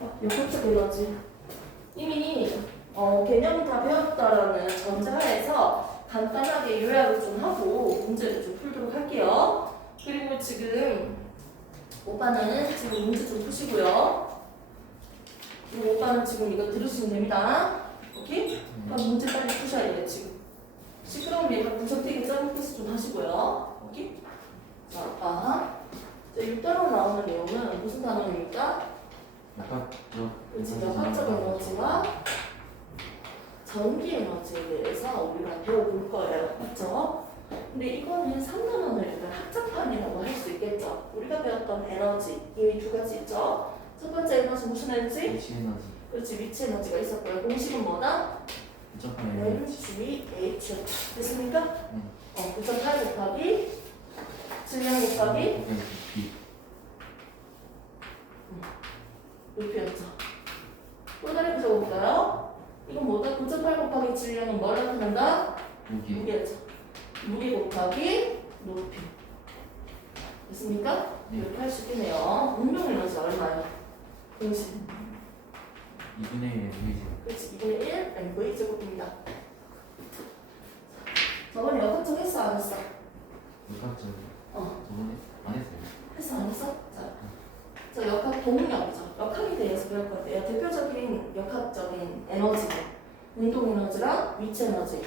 역학적 에너지. 이미 개념 다 배웠다라는 전제하에서 간단하게 요약을 좀 하고 문제를 좀 풀도록 할게요. 그리고 지금 오빠는 지금 문제 좀 푸시고요. 그리고 오빠는 지금 이거 들으시면 됩니다. 오케이? 그럼 문제 빨리 푸셔야 돼요, 지금. 시끄러운 얘가 분석되게 짧은 패스 좀 하시고요. 오케이? 자, 오빠. 자, 6단으로 나오는 내용은 무슨 단어입니까? 그렇지, 역학적 에너지와 전기 에너지에 대해서 우리가 배워볼 거예요. 맞죠? 근데 이거는 3단원을 합작판이라고 할 수 있겠죠. 우리가 배웠던 에너지, 이미 두 가지 있죠. 첫 번째 에너지 무슨 에너지? 위치 에너지. 그렇지, 위치 에너지가 있었고요. 공식은 뭐다? 부적합한 에너지. MGH. 됐습니까? 9.8 곱하기 질량 곱하기 높이였죠. 또 다른 거 적어볼까요? 이건 뭐다? 9.8 곱하기 질량은 뭘 나타낸다? 무게죠. 무게 곱하기 높이. 됐습니까? 네. 이렇게 할 수 있겠네요. 운동 에너지 얼마예요? 공식. 2분의 1 V제. 그렇지, 2분의 1 MV 제곱입니다. 저번에 역학적 했어 안 했어? 역학적. 저번에 안 했어요. 했어 안 했어? 자, 역학 동력이죠. 역학에 대해서 배울 건데요. 대표적인 역학적인 에너지는 운동 에너지랑 위치 에너지.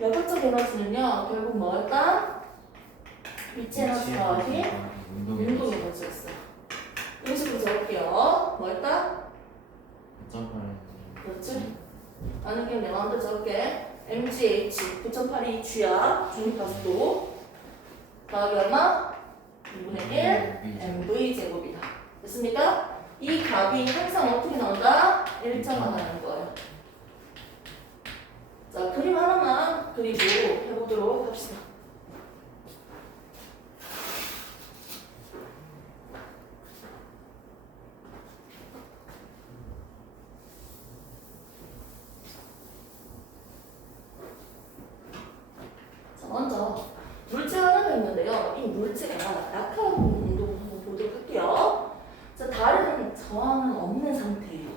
역학적 에너지는요, 결국 뭐였다? 위치 에너지 더하기 운동 에너지였어요. 이런 식으로 적을게요. 뭐였다? 9.8 그렇지? 아는 게 내 마음대로 적을게. MGH 9.8이 G야. 중립가속도. 더하기 얼마? 2분의 1 MV 제곱이다. 됐습니까? 이 값이 항상 어떻게 나온다? 1점만 나는 거예요. 자, 그림 하나만 그리고 해보도록 합시다. 자, 먼저 물체 하나가 있는데요. 이 물체가 약한 운동을 한번 보도록 할게요. 자, 다른 저항은 없는 상태예요.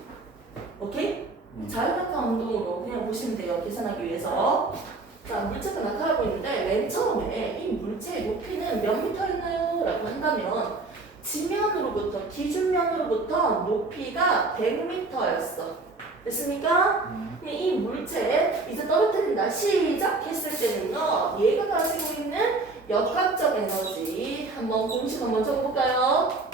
오케이? 자율낙하 운동으로 그냥 보시면 돼요. 계산하기 위해서. 자, 물체가 낙하하고 있는데 맨 처음에 이 물체의 높이는 몇 미터였나요? 라고 한다면 지면으로부터, 기준면으로부터 높이가 100m였어. 됐습니까? 이 물체 이제 떨어뜨린다. 시작했을 때는요. 얘가 가지고 있는 역학적 에너지 한번 공식 한번 적어볼까요?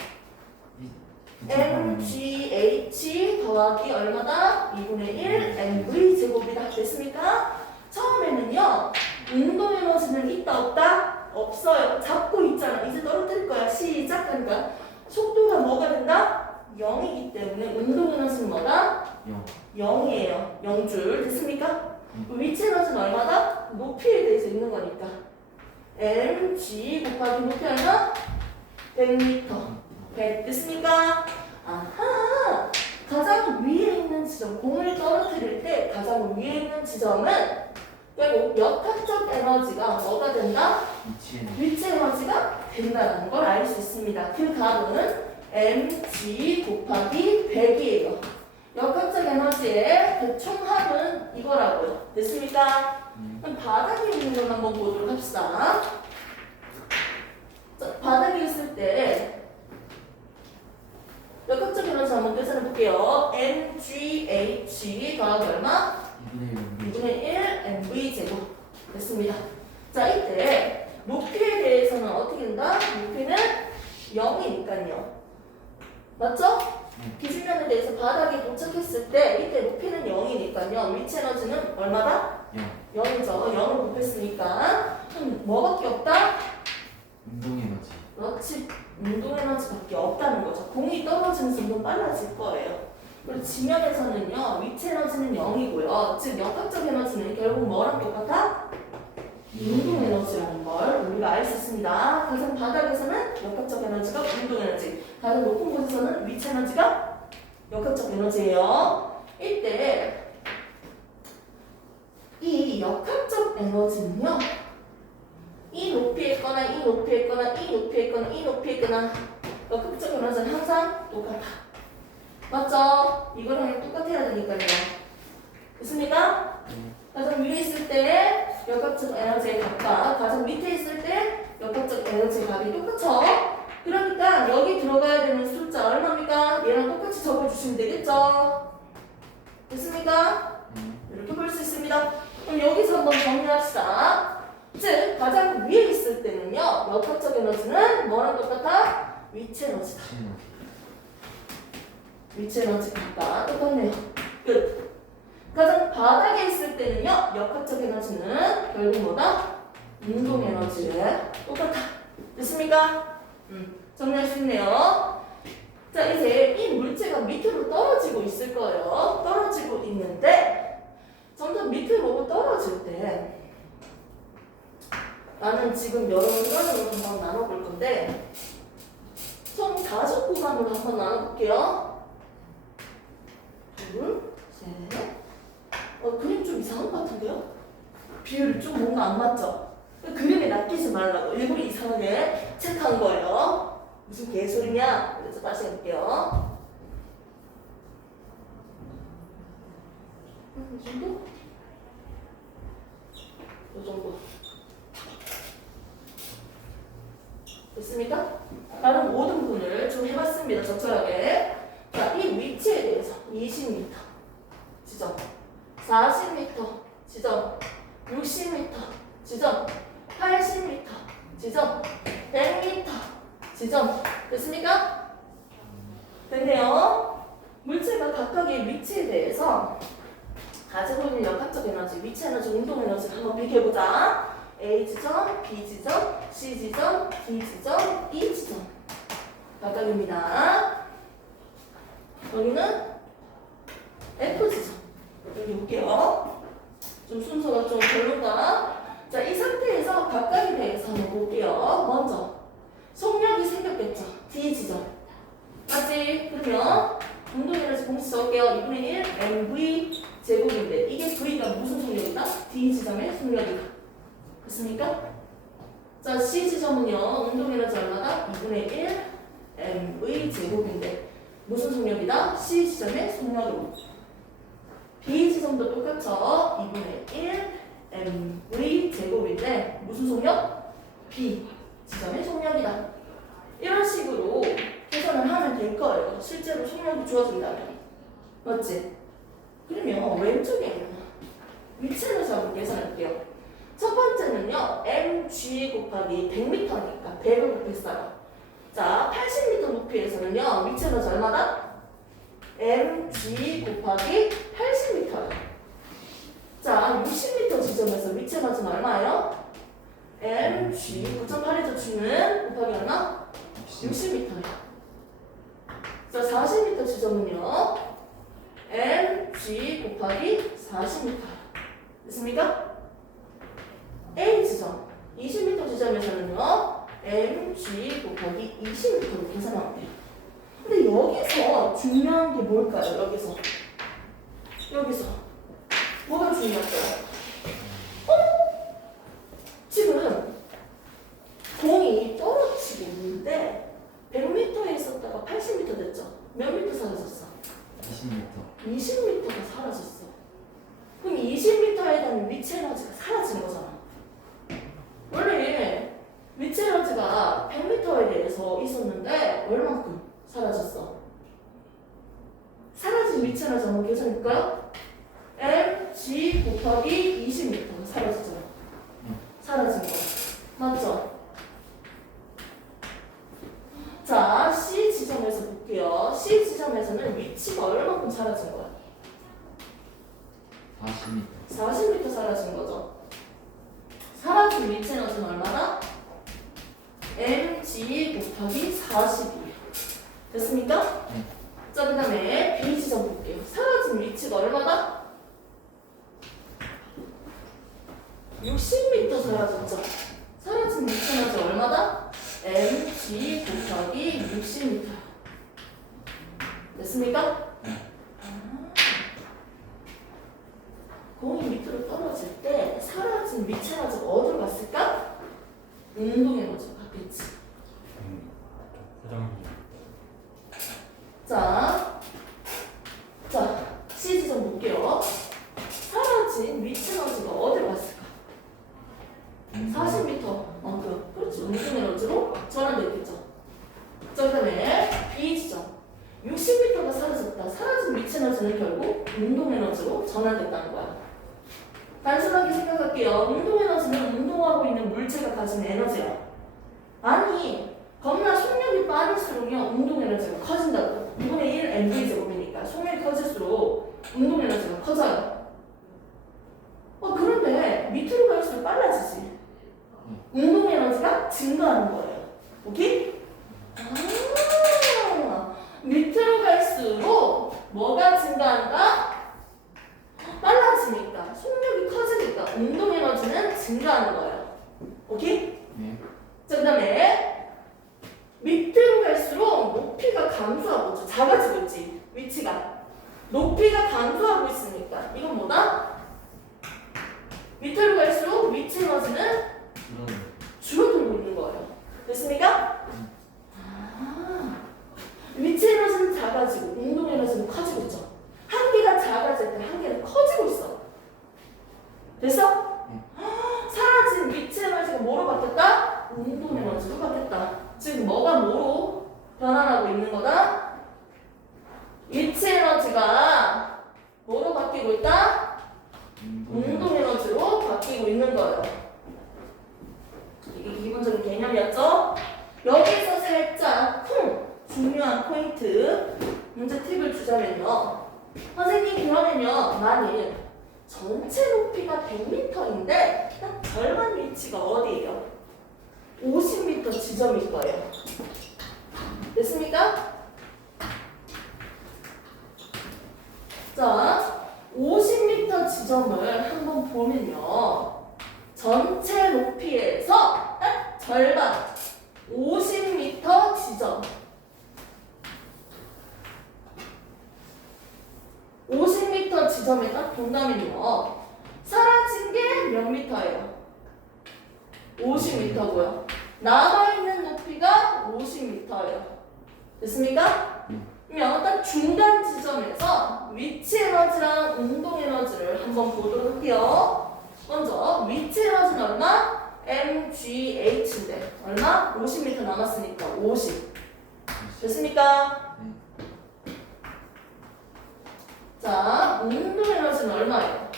MGH 더하기 얼마다? 2분의 1 MV 제곱이다. 됐습니까? 처음에는요. 운동 에너지는 있다 없다? 없어요. 잡고 있잖아. 이제 떨어뜨릴 거야. 시작하니까 속도가 뭐가 된다? 0이기 때문에 운동 에너지는 뭐다? 0이에요. 0줄. 됐습니까? 위치 에너지는 얼마다? 높이에 대해서 있는 거니까 mg 곱하기 높이 얼마? 100m. 100. 됐습니까? 아하! 가장 위에 있는 지점, 공을 떨어뜨릴 때 가장 위에 있는 지점은 결국 역학적 에너지가 뭐가 된다? 위치 에너지가 된다는 걸 알 수 있습니다. 그 값은 mg 곱하기 100이에요. 역학적 에너지의 그 총합은 이거라고요. 됐습니까? 그럼 바닥에 있는 걸 한번 보도록 합시다. 자, 바닥에 있을 때 역학적 에너지 한번 계산해 볼게요. MGH 더하기 얼마? 2분의 1 MV 제곱. 됐습니다. 자, 이때 높이에 대해서는 어떻게 된다? 높이는 0이니까요. 맞죠? 기준면에 대해서 바닥에 도착했을 때 이때 높이는 0이니까요. 위치 에너지는 얼마다? 0이죠. 0을 곱했으니까 뭐밖에 없다? 운동 에너지. 그렇지. 운동 에너지밖에 없다는 거죠. 공이 떨어지는速度빨라질 거예요. 그리고 지면에서는요. 위치 에너지는 0이고요. 즉 역학적 에너지는 결국 뭐랑 똑같아? 운동 에너지라는 걸 우리가 알 수 있습니다. 가장 바닥에서는 역학적 에너지가 운동 에너지, 가장 높은 곳에서는 위치 에너지가 역학적 에너지예요. 이때 이 역학적 에너지는요. 이 높이에 있거나 이 높이에 있거나 이 높이에 있거나 이 높이에 있거나 역학적 에너지는 항상 똑같아. 맞죠? 이거랑 똑같아야 되니까요. 됐습니까? 가장 위에 있을 때 역학적 에너지의 값과 가장 밑에 있을 때 역학적 에너지의 값이 똑같죠? 그러니까 여기 들어가야 되는 숫자 얼마입니까? 얘랑 똑같이 적어주시면 되겠죠? 됐습니까? 이렇게 볼 수 있습니다. 그럼 여기서 한번 정리합시다. 즉 가장 위에 있을 때는요 역학적 에너지는 뭐랑 똑같아? 위치 에너지다. 위치 에너지 값과 똑같네요. 끝. 가장 바닥에 있을 때는요 역학적 에너지는 결국 뭐다? 운동 에너지에 똑같아. 됐습니까? 정리할 수 있네요. 자 이제 이 물체가 밑으로 떨어지고 있을 거예요. 떨어지고 있는데 점점 밑으로 떨어질 때 나는 지금 여러분들로 한번 나눠볼 건데 총 5구간으로 한번 나눠볼게요. 둘, 셋. 그림 좀 이상한 것 같은데요? 비율이 좀 뭔가 안 맞죠? 그림에 낚이지 말라고 일부러 이상하게 체크한 거예요. 무슨 개소리냐? 그래서 다시 해볼게요. 이 정도? 이 정도. 됐습니까? 다른 모든 분을 좀 해봤습니다. 적절하게. 자, 이 위치에 대해서 20m 지점, 40m 지점, 60m 지점, 80m 지점, 100m 지점. 됐습니까? 됐네요. 물체가 각각의 위치에 대해서 가지고 있는 역학적 에너지, 위치 에너지, 운동 에너지를 한번 비교해보자. A 지점, B 지점, C 지점, D 지점, E 지점. 각각입니다. 여기는 F 지점. 여기 볼게요. 좀 순서가 좀 별론가? 자, 이 상태에서 각각에 대해서 한번 볼게요. 먼저 속력이 생겼겠죠. D 지점. 맞지? 그러면 운동 에너지 공식 적을게요. 2분의 1 mv 제곱인데 이게 V가 무슨 속력이다? D 지점의 속력이다. 됐습니까? 자, C 지점은요. 운동 에너지 얼마다? 2분의 1 mv 제곱인데 무슨 속력이다? C 지점의 속력으로. B 지점도 똑같죠. 2분의 1 mv 제곱인데 무슨 속력? B 지점의 속력이다. 이런 식으로 계산을 하면 될 거예요. 실제로 속력이 주어진다면. 맞지? 그러면 왼쪽에 있는 위치를 한번 계산할게요. 첫 번째는요. mg 곱하기 100m니까 100을 곱했어요. 자, 80m 높이에서는요. 위치 에너지 얼마다? mg 곱하기 80m요. 자, 60m 지점에서 위치 에너지는 얼마예요? mg 9.8에서 주는 곱하기 얼마? 60m요. 자, 40m 지점은요. mg 곱하기 40m요. 됐습니까? A 지점 20m 지점에서는요. mg 곱하기 20m로 계산하면 돼요. 근데 여기서 중요한 게 뭘까요? 여기서 뭐가 중요할까요? 지금 공이 떨어지고 있는데 100m에 있었다가 80m 됐죠? 몇 미터 사라졌어? 20m. 20m가 사라졌어. 그럼 20m에 대한 위치 에너지가 사라진 거잖아. 원래 위치 에너지가 100m에 대해서 있었는데 얼만큼 사라졌어? 사라진 위치 에너지 한번 계산해볼까요? mg 곱하기 20m가 사라졌잖아. 사라진 거 맞죠? 자, C 지점에서 볼게요. C 지점에서는 위치가 얼만큼 사라진 거야? 40m. 40m 사라진 거죠. 사라진 위치 에너지는 얼마나? mg 곱하기 40이에요. 됐습니까? 자, 그 다음에 B 지점 볼게요. 사라진 위치가 얼마다? 60m 사라졌죠. 사라진 위치 에너지 얼마다? mg 곱하기 60m. 됐습니까? 공이 밑으로 떨어질 때 사라진 위치 에너지가 어디로 갔을까? 운동 에너지로 갔겠지. 자, 그다음에 B 지점 60m가 사라졌다. 사라진 미치 에너지는 결국 운동 에너지로 전환됐다는 거야. 단순하게 생각할게요. 운동 에너지는 운동하고 있는 물체가 가진 에너지야. 아니, 겁나 속력이 빠를수록요 운동 에너지가 커진다고. 2분의 1 mv 제곱이니까 속력이 커질수록 운동 에너지가 커져요. 그런데 밑으로 갈수록 빨라지지. 운동 에너지가 증가하는 거예요. 오케이? 밑으로 갈수록 뭐가 증가한다? 빨라지니까 속력이 커지니까 운동 에너지는 증가하는 거예요. 오케이? 네. 자, 그 다음에 밑으로 갈수록 높이가 감소하고 있죠. 작아지고 있지. 위치가 높이가 감소하고 있으니까 이건 뭐다? 밑으로 갈수록 위치 에너지는 줄어들고 있는 거예요. 됐습니까? 위치 에너지는 작아지고 운동 에너지는 커지고 있죠. 한 개가 작아질 때 한 개는 커지고 있어. 됐어? 사라진 위치 에너지가 뭐로 바뀌었다? 운동 에너지로 바뀌었다. 지금 뭐가 뭐로 변화하고 있는 거다? 위치 에너지가 뭐로 바뀌고 있다? 운동 에너지로 바뀌고 있는 거예요. 이게 기본적인 개념이었죠? 여기서 살짝 중요한 포인트 문제 팁을 주자면요. 선생님 그러면요 만일 전체 높이가 100m인데 딱 절반 위치가 어디예요? 50m 지점일 거예요. 됐습니까? 자, 50m 지점을 한번 보면요. 전체 높이에서 딱 절반 50m 지점 50m 지점에 딱 본다면요. 사라진 게 몇 미터예요? 50m고요. 남아있는 높이가 50m예요. 됐습니까? 그러면 딱 중간 지점에서 위치 에너지랑 운동 에너지를 한번 보도록 할게요. 먼저 위치 에너지는 얼마? mgh인데 얼마? 50m 남았으니까 50. 됐습니까? 자, 운동 에너지는 얼마예요?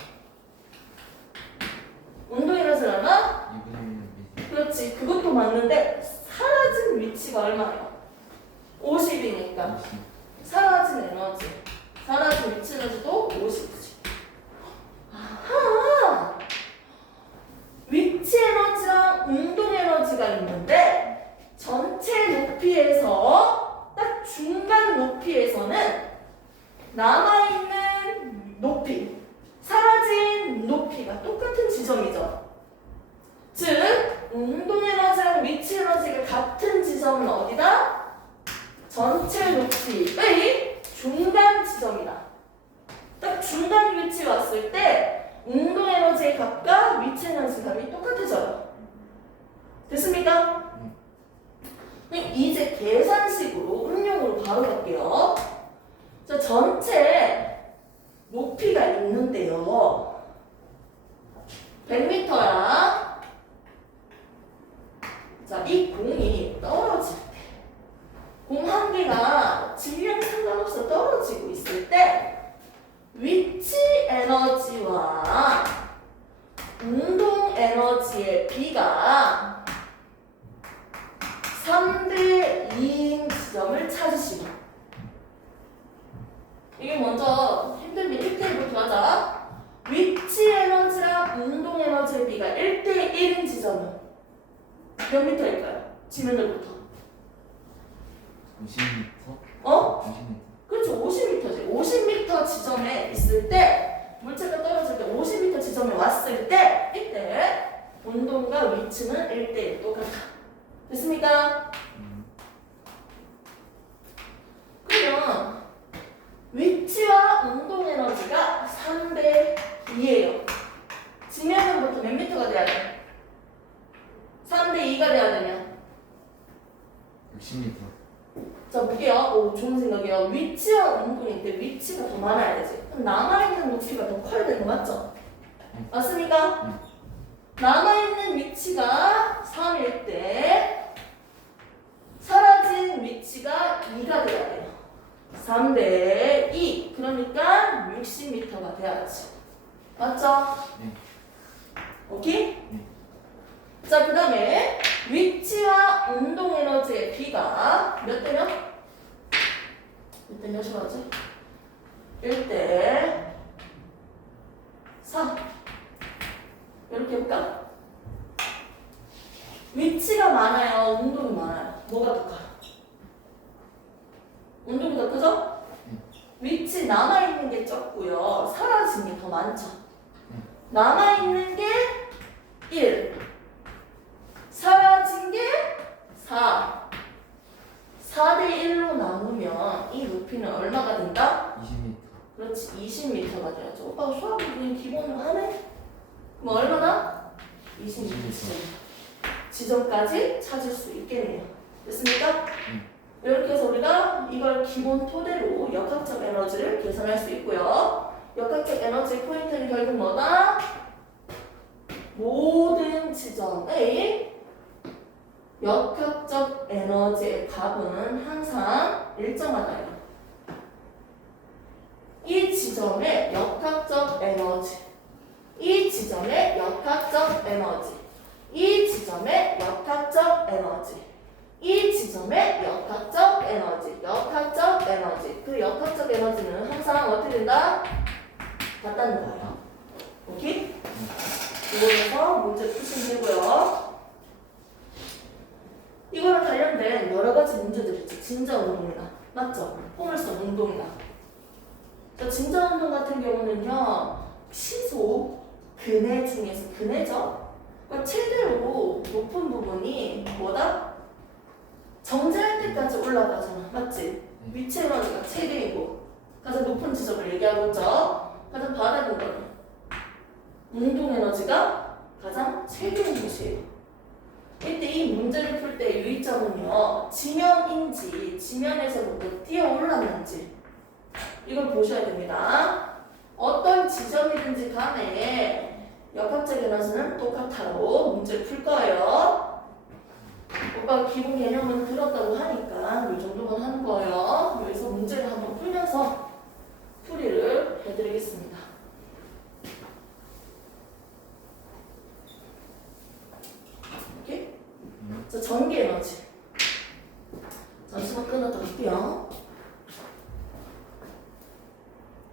운동 에너지는 얼마? 2분의 1 그렇지. 그것도 맞는데 사라진 위치가 얼마예요? 50이니까 사라진 에너지, 사라진 위치 에너지도 50이지. 아하! 위치 에너지랑 운동 에너지가 있는데 전체 높이에서 딱 중간 높이에서는 남아있는 높이, 사라진 높이가 똑같은 지점이죠. 즉, 운동 에너지랑 위치 에너지가 같은 지점은 어디다? 전체 높이의 중간 지점이다. 딱 중간 위치에 왔을 때 운동 에너지의 값과 위치 에너지 값이 똑같아져요. 됐습니까? 이제 계산식으로 응용으로 바로 갈게요. 자, 전체 높이가 있는데요. 100m야. 자, 이 공이 떨어질 때, 공 한 개가 질량 상관없어 떨어지고 있을 때, 위치 에너지와 운동 에너지의 비가 3대 2인 지점을 찾으시고, 이게 먼저 힘들면 1대1부터 하자. 위치 에너지랑 운동 에너지의 비가 1대1인 지점은 몇 미터일까요? 지면들부터. 50m? 어? 50m. 그렇죠. 50m지. 50m 지점에 있을 때, 물체가 떨어질 때 50m 지점에 왔을 때 이때 운동과 위치는 1대1 똑같아. 됐습니까? 그러면 위치와 운동 에너지가 3대 2예요. 지면으로부터 몇 미터가 돼야 돼? 3대 2가 돼야 되면 60m. 자, 볼게요. 오, 좋은 생각이에요. 위치와 운동인데 위치가 더 많아야 되지. 그럼 남아있는 높이가 더 커야 되는 거 맞죠? 맞습니까? 남아있는 위치가 3일 때 사라진 위치가 3대 2. 그러니까 60m가 돼야지. 맞죠? 네. 오케이? 네. 자, 그 다음에 위치와 운동 에너지의 비가 몇 대 몇? 몇 대 몇이 맞지? 1대 4. 이렇게 해볼까? 위치가 많아요? 운동이 많아요? 뭐가 더 커? 운동이 더 크죠? 위치 남아있는 게 적고요. 사라진 게 더 많죠. 남아있는 게 1. 사라진 게 4. 4대 1로 나누면 이 높이는 얼마가 된다? 20m. 그렇지, 20m가 돼야죠. 오빠가 수학을 그냥 기본으로 하네? 그럼 얼마나? 20m. 지점까지 찾을 수 있겠네요. 됐습니까? 이렇게 해서 우리가 이걸 기본 토대로 역학적 에너지를 계산할 수 있고요. 역학적 에너지의 포인트는 결국 뭐다? 모든 지점의 역학적 에너지의 값은 항상 일정하다요. 이 지점의 역학적 에너지, 이 지점의 역학적 에너지, 이 지점의 역학적 에너지, 이 지점의 역학적 에너지, 역학적 에너지. 그 역학적 에너지는 항상 어떻게 된다? 같다는 거예요. 오케이? 이거에서 문제 푸시면 되고요. 이거랑 관련된 여러 가지 문제들이 있죠. 진자 운동이나, 맞죠? 포물선 운동이나. 자, 진자 운동 같은 경우는요, 시소, 근해 중에서 근해죠? 그러니까 최대로 높은 부분이 뭐다? 정지할 때까지 올라가잖아. 맞지? 위치 에너지가 최대이고 가장 높은 지점을 얘기하고 있죠. 가장 바닥인 거는 운동 에너지가 가장 최대인 곳이에요. 이때 이 문제를 풀 때 유의점은요. 지면인지 지면에서부터 뛰어 올랐는지 이걸 보셔야 됩니다. 어떤 지점이든지 간에 역학적 에너지는 똑같아로 문제를 풀 거예요. 오빠가 기본 개념은 들었다고 하니까 이 정도만 하는 거예요.